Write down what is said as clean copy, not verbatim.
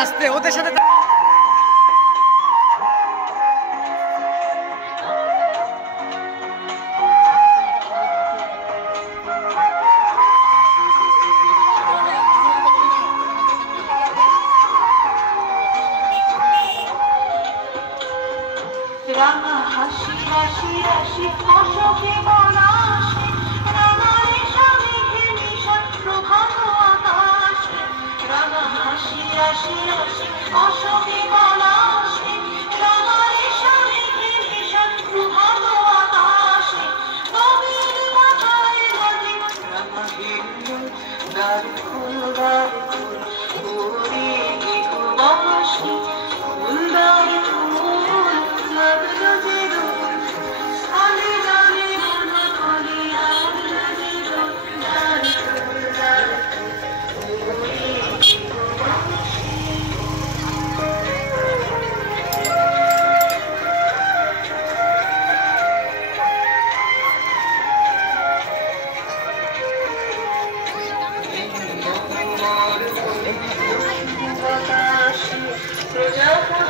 আস্তে ওদের সাথে রাঙা হাসি হাসি হাসি অশোকে বলাসে রাঙারে স্বামীকে নিশান প্রভাত আকাশে রাঙা হাসি হাসি হাসি অশোকে বলাসে রাঙারে স্বামীকে নিশান প্রভাত আকাশে কবির মাথায় লাগে রাঙা হিন্দু দ্বার খুল ওরে ঘুমাসি ফুলদার প্রজাপতি